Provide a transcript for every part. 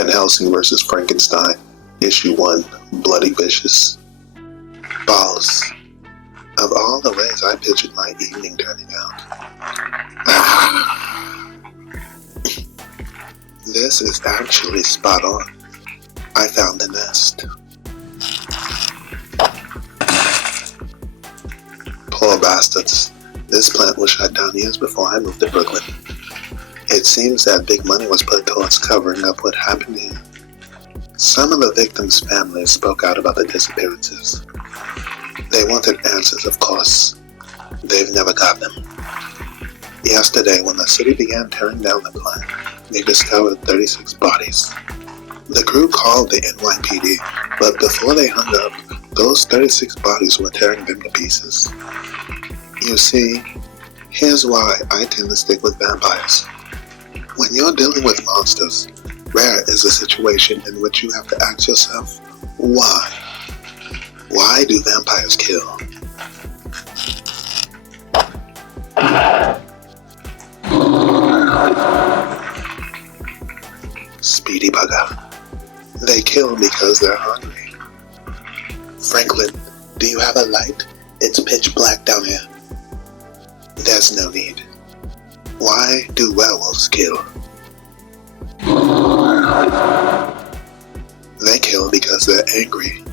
Van Helsing vs. Frankenstein, Issue 1, Bloody Vicious. Balls. Of all the ways I pictured my evening turning out. This is actually spot on. I found the nest. Poor bastards. This plant was shut down years before I moved to Brooklyn. It seems that big money was put towards covering up what happened here. Some of the victims' families spoke out about the disappearances. They wanted answers, of course. They've never got them. Yesterday, when the city began tearing down the plant, they discovered 36 bodies. The crew called the NYPD, but before they hung up, those 36 bodies were tearing them to pieces. You see, here's why I tend to stick with vampires. When you're dealing with monsters, rare is a situation in which you have to ask yourself, why? Why do vampires kill? Speedy bugger. They kill because they're hungry. Franklin, do you have a light? It's pitch black down here. There's no need. Why do werewolves kill? They kill because they're angry.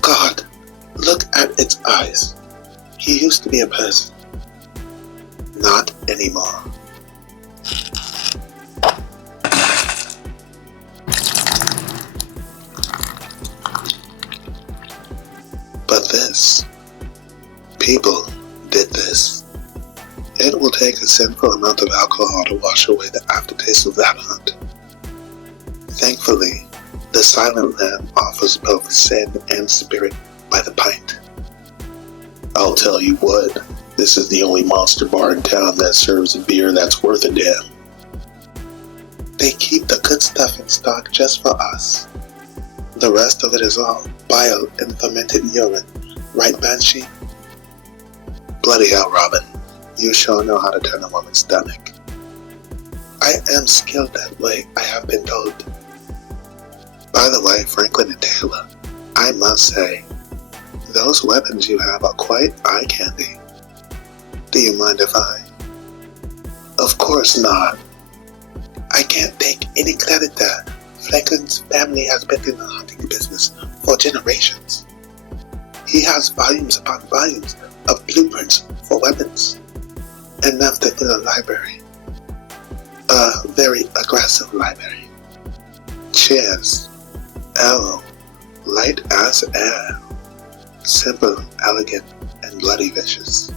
God, look at its eyes. He used to be a person. Not anymore. But this, people did this. It will take a sinful amount of alcohol to wash away the aftertaste of that hunt. Thankfully, the Silent Lamb offers both sin and spirit by the pint. I'll tell you what, this is the only monster bar in town that serves a beer that's worth a damn. They keep the good stuff in stock just for us. The rest of it is all bile and fermented urine, right, Banshee? Bloody hell, Robin. You sure know how to turn a woman's stomach. I am skilled that way, I have been told. By the way, Franklin and Taylor, I must say, those weapons you have are quite eye candy. Do you mind if I? Of course not. I can't take any credit there. Franklin's family has been in the hunting business for generations. He has volumes upon volumes of blueprints for weapons. Enough to fill a library. A very aggressive library. Cheers. Oh, light as air. Simple, elegant, and bloody vicious.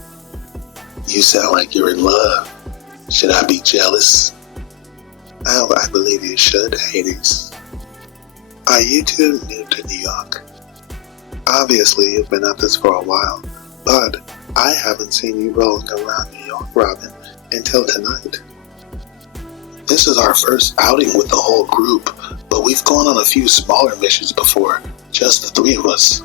You sound like you're in love. Should I be jealous? Oh, I believe you should, Hades. Are you two new to New York? Obviously, you've been at this for a while, but I haven't seen you rolling around New York, Robin, until tonight. This is our first outing with the whole group, but we've gone on a few smaller missions before, just the three of us.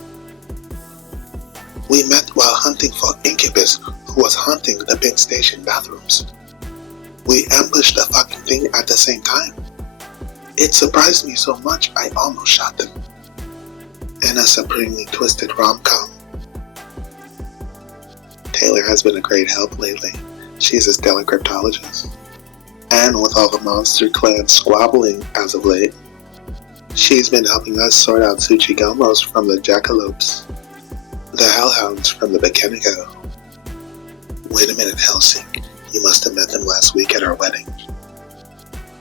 We met while hunting for Incubus, who was hunting the big station bathrooms. We ambushed the fucking thing at the same time. It surprised me so much I almost shot them. In a supremely twisted rom-com. Taylor has been a great help lately. She's a stellar cryptologist. And with all the monster clans squabbling as of late, she's been helping us sort out Tsuchigomos from the Jackalopes, the Hellhounds from the Bekenigo. Wait a minute, Helsing. You must have met them last week at our wedding.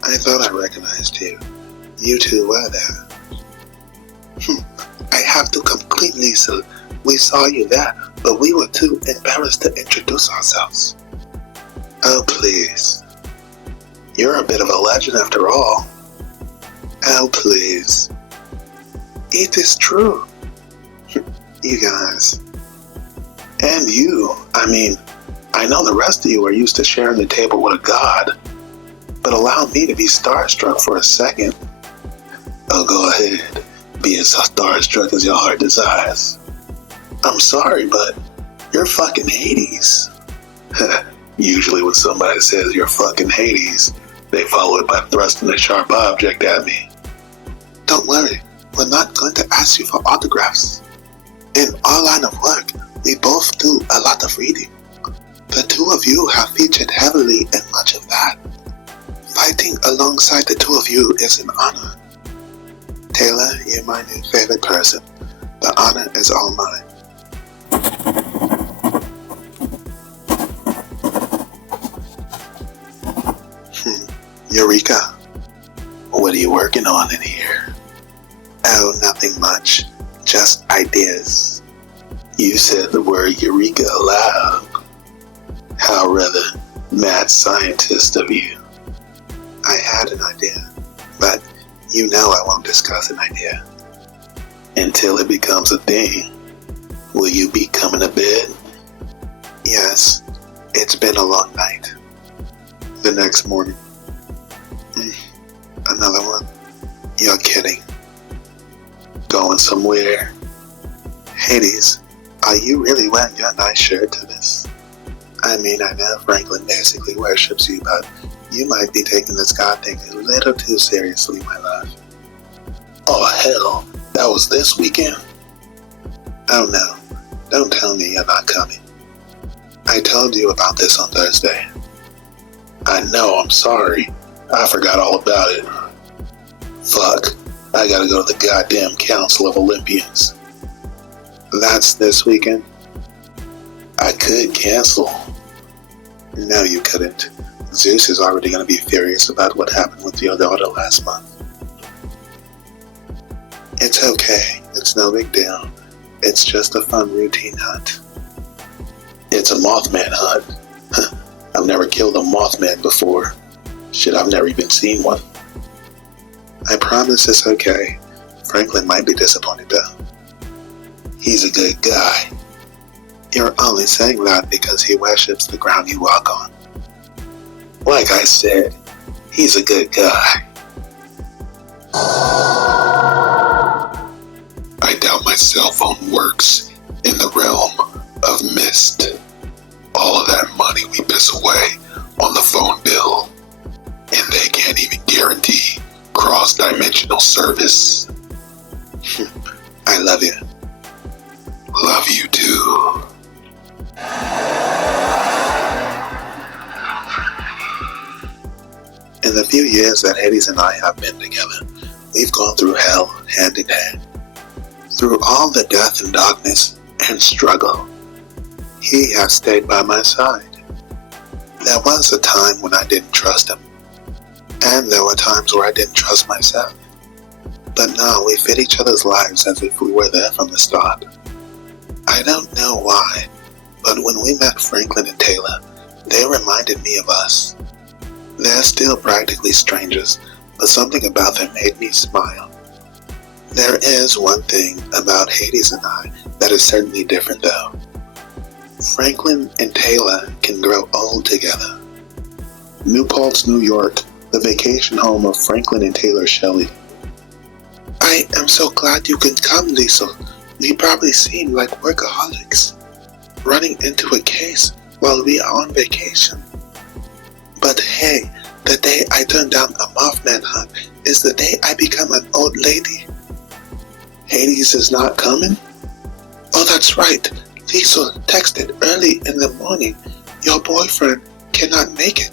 I thought I recognized you. You two were there. I have to come clean, Liesel. We saw you there, but we were too embarrassed to introduce ourselves. Oh, please. You're a bit of a legend after all. Oh, please. It is true. You guys. And you. I know the rest of you are used to sharing the table with a god, but allow me to be starstruck for a second. Oh, go ahead. Be as starstruck as your heart desires. I'm sorry, but You're fucking Hades. Usually when somebody says you're fucking Hades, they follow it by thrusting a sharp object at me. Don't worry, we're not going to ask you for autographs. In our line of work, we both do a lot of reading. The two of you have featured heavily in much of that. Fighting alongside the two of you is an honor. Taylor, you're my new favorite person. The honor is all mine. Eureka. What are you working on in here? Oh, nothing much. Just ideas. You said the word Eureka aloud. How rather mad scientist of you. I had an idea, but you know I won't discuss an idea until it becomes a thing. Will you be coming to bed? Yes, it's been a long night. The next morning. Another one? You're kidding. Going somewhere? Hades, are you really wearing your nice shirt to this? I mean, I know Franklin basically worships you, but you might be taking this god thing a little too seriously, my love. Oh hell, that was this weekend? Oh no, don't tell me you're not coming. I told you about this on Thursday. I know, I'm sorry. I forgot all about it. Fuck, I gotta go to the goddamn Council of Olympians. That's this weekend? I could cancel. No, you couldn't. Zeus is already gonna be furious about what happened with your daughter last month. It's okay, it's no big deal. It's just a fun routine hunt. It's a Mothman hunt. I've never killed a Mothman before. Shit, I've never even seen one. I promise it's okay. Franklin might be disappointed though. He's a good guy. You're only saying that because he worships the ground you walk on. Like I said, he's a good guy. I doubt my cell phone works in the realm of mist. All of that money we piss away on the phone bill, and they can't even guarantee cross-dimensional service. I love you. Love you too. In the few years that Hades and I have been together, we've gone through hell hand in hand. Through all the death and darkness and struggle, he has stayed by my side. There was a time when I didn't trust him, and there were times where I didn't trust myself. But now we fit each other's lives as if we were there from the start. I don't know why, but when we met Franklin and Taylor, they reminded me of us. They're still practically strangers, but something about them made me smile. There is one thing about Hades and I that is certainly different though. Franklin and Taylor can grow old together. New Paltz, New York, the vacation home of Franklin and Taylor Shelley. I am so glad you could come, Liesel. We probably seem like workaholics, running into a case while we are on vacation. But hey, the day I turn down a Mothman hunt is the day I become an old lady. Hades is not coming? Oh, that's right. Liesel texted early in the morning. Your boyfriend cannot make it.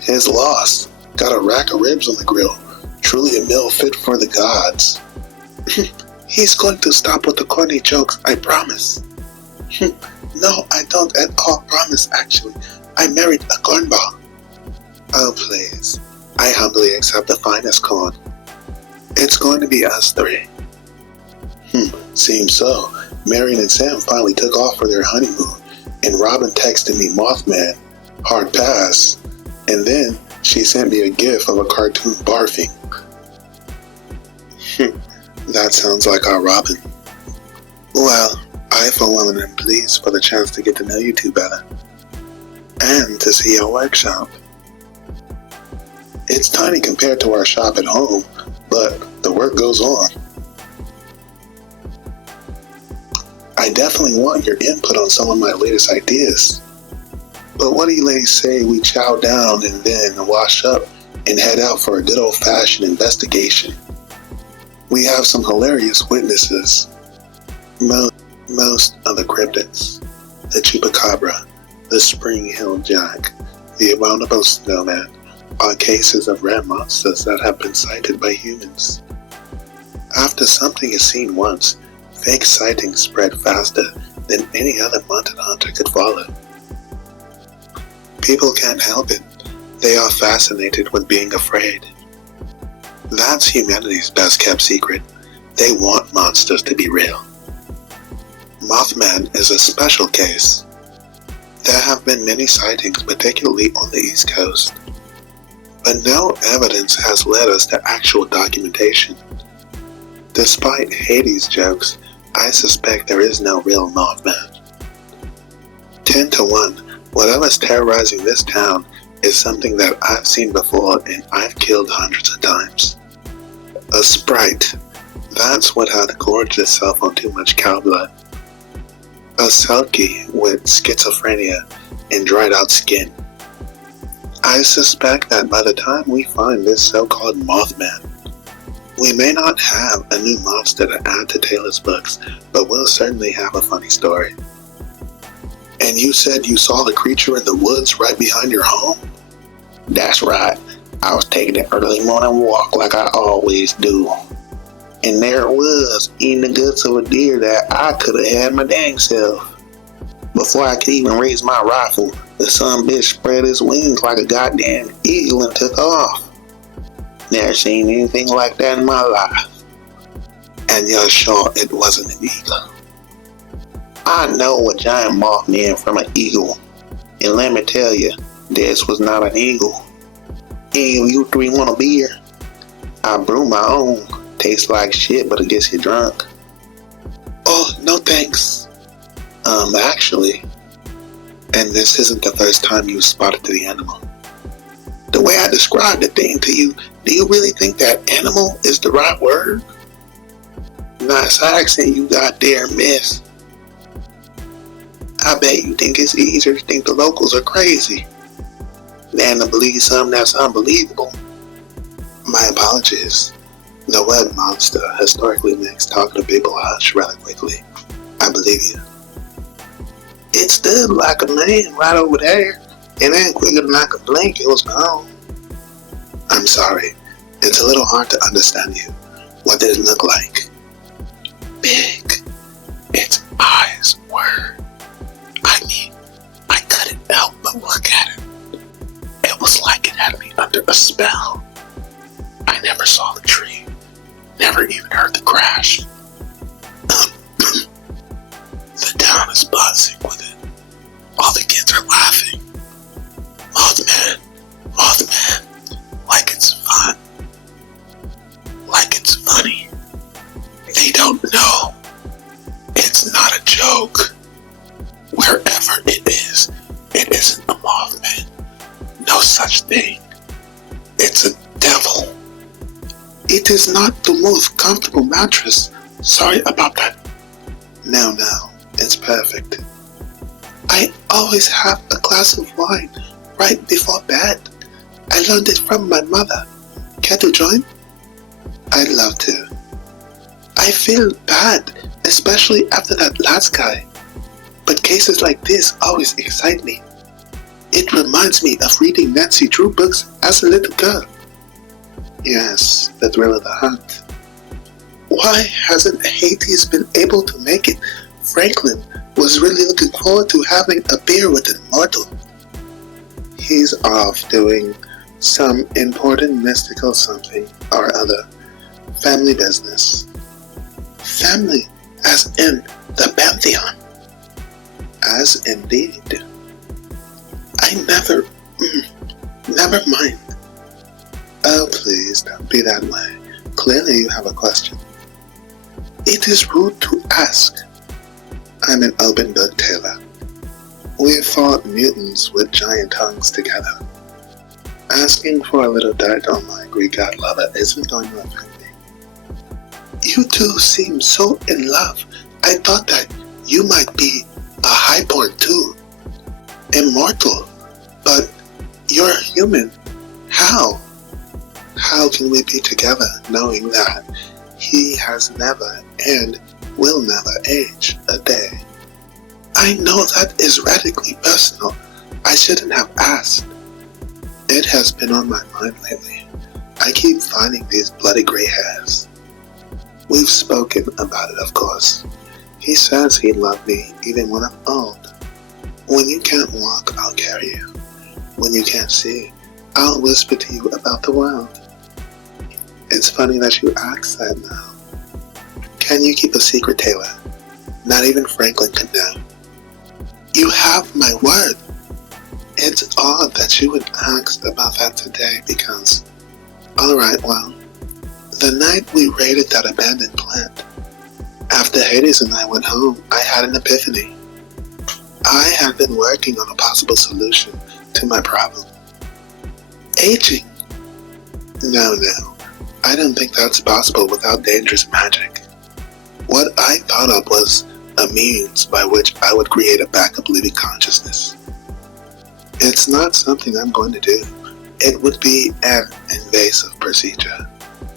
His loss. Got a rack of ribs on the grill. Truly a meal fit for the gods. He's going to stop with the corny jokes, I promise. No, I don't at all promise, actually. I married a cornball. Oh, please. I humbly accept the finest corn. It's going to be us three. Seems so. Marion and Sam finally took off for their honeymoon, and Robin texted me Mothman, hard pass, and then she sent me a gif of a cartoon barfing. That sounds like our Robin. Well, I for one am pleased for the chance to get to know you two better, and to see your workshop. It's tiny compared to our shop at home, but the work goes on. I definitely want your input on some of my latest ideas. But what do you ladies say we chow down and then wash up and head out for a good old-fashioned investigation? We have some hilarious witnesses. Most of the cryptids, the chupacabra, the spring-heeled jack, the abominable snowman, are cases of rare monsters that have been sighted by humans. After something is seen once, fake sightings spread faster than any other mountain hunter could follow. People can't help it. They are fascinated with being afraid. That's humanity's best kept secret. They want monsters to be real. Mothman is a special case. There have been many sightings, particularly on the East Coast, but no evidence has led us to actual documentation. Despite Hades' jokes, I suspect there is no real Mothman. 10 to 1, whatever's terrorizing this town is something that I've seen before and I've killed hundreds of times. A sprite, that's what had gorged itself on too much cow blood. A selkie with schizophrenia and dried out skin. I suspect that by the time we find this so-called Mothman, we may not have a new monster to add to Taylor's books, but we'll certainly have a funny story. And you said you saw the creature in the woods right behind your home? That's right. I was taking an early morning walk like I always do. And there it was, eating the guts of a deer that I could have had my dang self. Before I could even raise my rifle, the son bitch spread his wings like a goddamn eagle and took off. Never seen anything like that in my life. And you're sure it wasn't an eagle? I know a giant mothman from an eagle. And let me tell you, this was not an eagle. Hey, you three want a beer? I brew my own. Tastes like shit, but it gets you drunk. Oh, no thanks. Actually, and this isn't the first time you spotted the animal. The way I described the thing to you, do you really think that animal is the right word? Nice accent you got there, miss. I bet you think it's easier to think the locals are crazy than to believe something that's unbelievable. My apologies. The web monster historically makes talking to people hush rather quickly. I believe you. It stood like a man right over there, and then quicker than I could blink, it was gone. I'm sorry. It's a little hard to understand you. What did it look like? Big. Its eyes were. I mean, I couldn't help but look at it. It was like it had me under a spell. I never saw the tree. Never even heard the crash. The town is buzzing with it. All the kids are laughing. Mothman, Mothman, like it's fun. Like it's funny. They don't know. It's not a joke. Wherever it isn't a Mothman. No such thing. It's a devil. It is not the most comfortable mattress. Sorry about that. No, it's perfect. I always have a glass of wine right before bed. I learned it from my mother. Care to join? I'd love to. I feel bad, especially after that last guy. But cases like this always excite me. It reminds me of reading Nancy Drew books as a little girl. Yes, the thrill of the hunt. Why hasn't Hades been able to make it? Franklin was really looking forward to having a beer with an immortal. He's off doing some important mystical something or other. Family business. Family, as in the Pantheon. As indeed. Never mind. Oh, please, don't be that way. Clearly you have a question. It is rude to ask. I'm an open book, Taylor. We fought mutants with giant tongues together. Asking for a little dirt on my Greek god lover isn't going to offend me. You two seem so in love. I thought that You might be a highborn too, immortal, but you're human. How? How can we be together knowing that he has never and will never age a day? I know that is radically personal. I shouldn't have asked. It has been on my mind lately. I keep finding these bloody gray hairs. We've spoken about it, of course. He says he'd love me even when I'm old. When you can't walk, I'll carry you. When you can't see, I'll whisper to you about the world. It's funny that you ask that now. Can you keep a secret, Taylor? Not even Franklin could know. You have my word. It's odd that you would ask about that today because, alright, well, the night we raided that abandoned plant, after Hades and I went home, I had an epiphany. I had been working on a possible solution to my problem. Aging. No, I don't think that's possible without dangerous magic. What I thought of was a means by which I would create a backup living consciousness. It's not something I'm going to do. It would be an invasive procedure.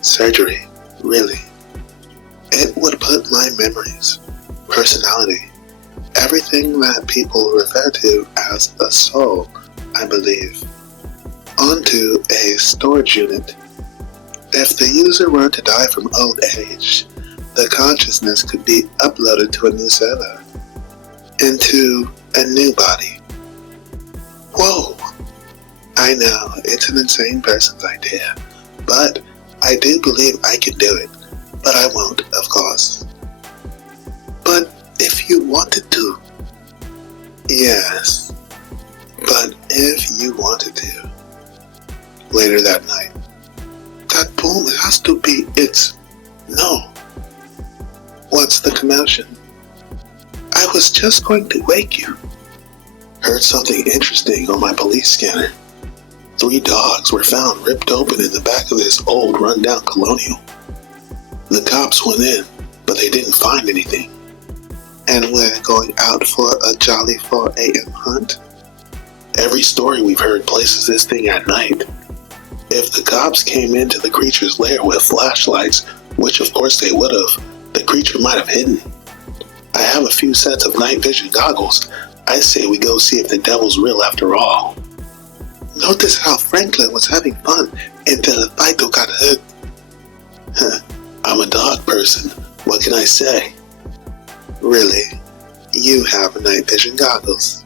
Surgery, really. It would put my memories, personality, everything that people refer to as a soul, I believe, onto a storage unit. If the user were to die from old age, the consciousness could be uploaded to a new server, into a new body. Whoa! I know, it's an insane person's idea, but I do believe I can do it, but I won't, of course. But if you wanted to, yes, but if you wanted to. Later that night, that boom has to be no. What's the commotion? I was just going to wake you. Heard something interesting on my police scanner. 3 dogs were found ripped open in the back of this old rundown colonial. The cops went in, but they didn't find anything. And we're going out for a jolly 4 a.m. hunt. Every story we've heard places this thing at night. If the cops came into the creature's lair with flashlights, which of course they would have, the creature might have hidden. I have a few sets of night vision goggles. I say we go see if the devil's real after all. Notice how Franklin was having fun until the Fido got hurt. I'm a dog person. What can I say? Really, you have night vision goggles.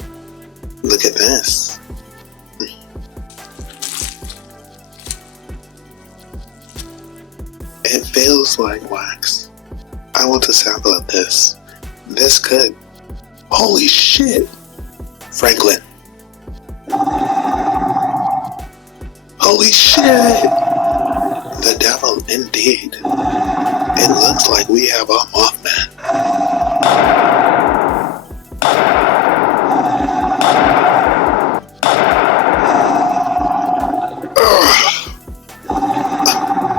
Look at this. It feels like wax. I want a sample of this. This could. Holy shit! Franklin. Holy shit! The devil, indeed. It looks like we have our Mothman.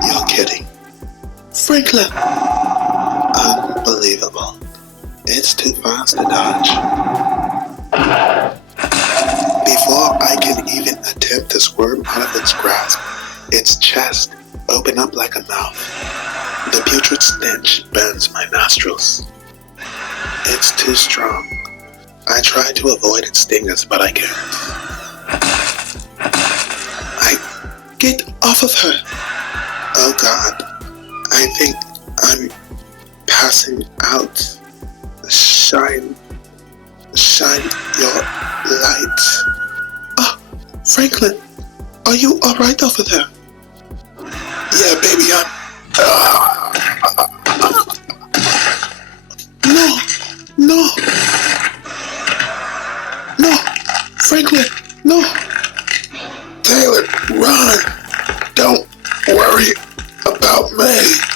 You're kidding. Franklin! Unbelievable. It's too fast to dodge. Before I can even attempt to squirm out of its grasp, its chest opened up like a mouth. The putrid stench burns my nostrils. It's too strong. I try to avoid its stingers, but I can't. Get off of her! Oh God, I think I'm passing out. Shine your light. Oh, Franklin, are you alright over there? Yeah, baby, No, Franklin, no. Taylor, run. Don't worry about me.